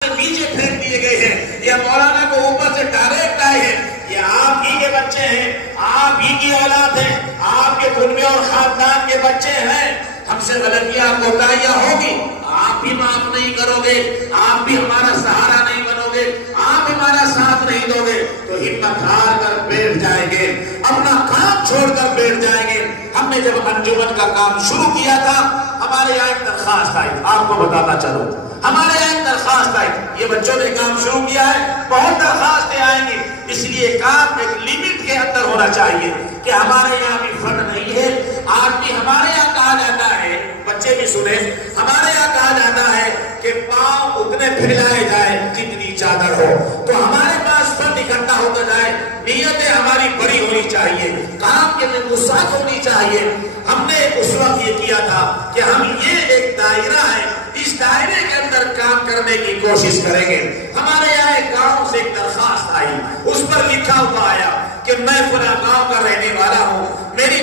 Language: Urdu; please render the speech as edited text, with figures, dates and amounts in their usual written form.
نیچے پھینک دیے گئے ہیں یا مولانا کو اوپر سے ڈائریکٹ آئے ہیں. یہ آپ ہی کے بچے ہیں, آپ ہی کی اولاد ہیں, آپ کے کنبے اور خاندان کے بچے ہیں. ہم سے غلطیاں کوتاہیاں ہوگی, آپ بھی معاف نہیں کرو گے, آپ بھی ہمارا سہارا نہیں بنو گے, آپ ہمارا ساتھ نہیں دو گے تو ہمت ہار کر بیٹھ جائیں گے, اپنا کام چھوڑ کر بیٹھ جائیں گے. ہم نے جب انجمن کا کام شروع کیا تھا, ہمارے یہاں ایک درخواست آئی, آپ کو بتاتا چلو, ہمارے یہاں ایک درخواست آئی. یہ بچوں نے کام شروع کیا ہے, بہت درخواستیں آئیں گی, اس لیے کام ایک لیمٹ کے اندر ہونا چاہیے کہ ہمارے یہاں بھی فن نہیں ہے. آج بھی ہمارے یہاں کہا جاتا ہے, بچے بھی سنیں, ہمارے یہاں کہا جاتا ہے کہ پاؤں اتنے پھیلائے جائے جتنی چادر ہو. تو ہمارے پاس فن اکٹھا ہوتا جائے, نیتیں ہماری بڑی ہونی چاہیے, کام کے میں وسعت ہونی چاہیے. ہم نے اس وقت یہ کیا تھا کہ ہم یہ ایک دائرہ ہے, اس دائرے کے اندر کام کرنے کی کوشش کریں گے. ہمارے یہاں ایک گاؤں سے ایک درخواست آئی, اس پر لکھا ہوا آیا کہ میں فلاں گاؤں کا رہنے والا ہوں, میری